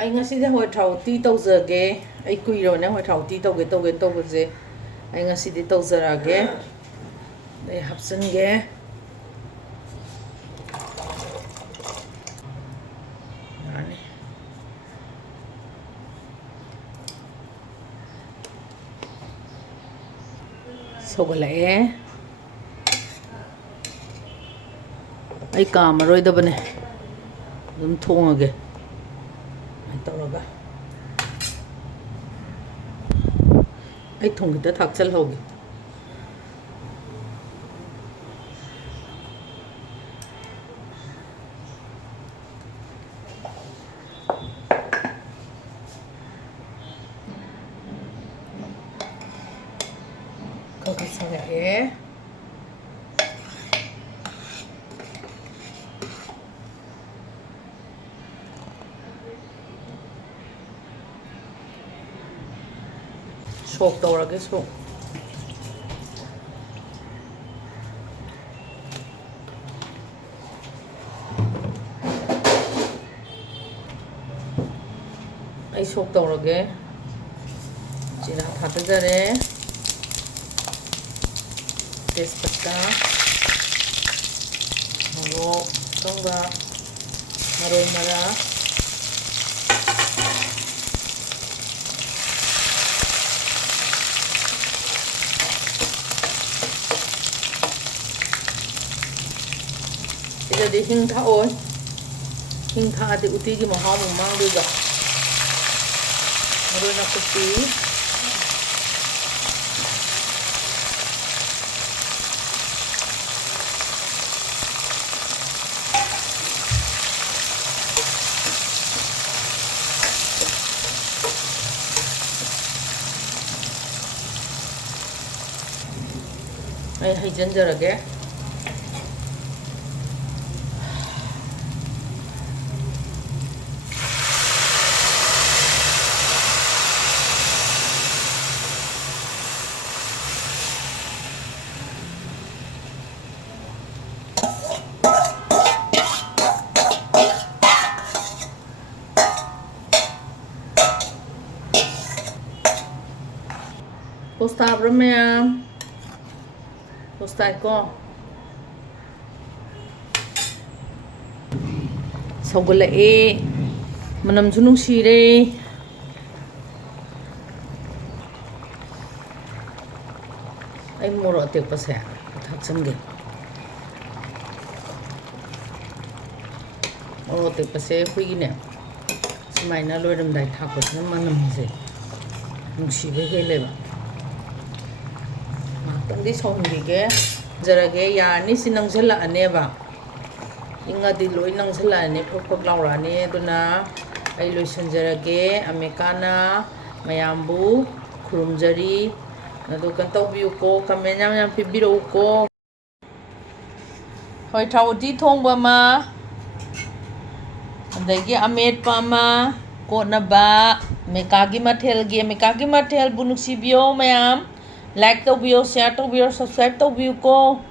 anh ngasi de hoi thau ti tawjage ai kuiro na hoi thau ti tawge tawbase ai ngasi di tawjarage dai hapsan ge ani sogalae ai kamaroi da bane dum thongage ai tawraga ai thong gita thakchal hogi kau sagae sok tawrage sok ai sok tawrage jira thadajare tejpata morok kangga maroi mara jadi hing tha oi hing tha ati uti ki mahau mang du ga maroi na kupi ai hai janjarage posta abramaya posta ko sogalae manam junung sire ai moro te pase thachenge moro te pase huigine sumaina loiram dai thakos na manam je nungsibe heleba tandi sondige jarage yani sinangzala aneba inga di loi nangzala ane phok laura ne duna ai loi sanjarage amekana mayambu khurumjari nadu kan tawbiu ko kamenya yam pibiro ko hoi thawti thongba ma andagi amet pa ma ko na ba mekagi mathel bunuksi bio mayam like to view, share to view, subscribe to view ko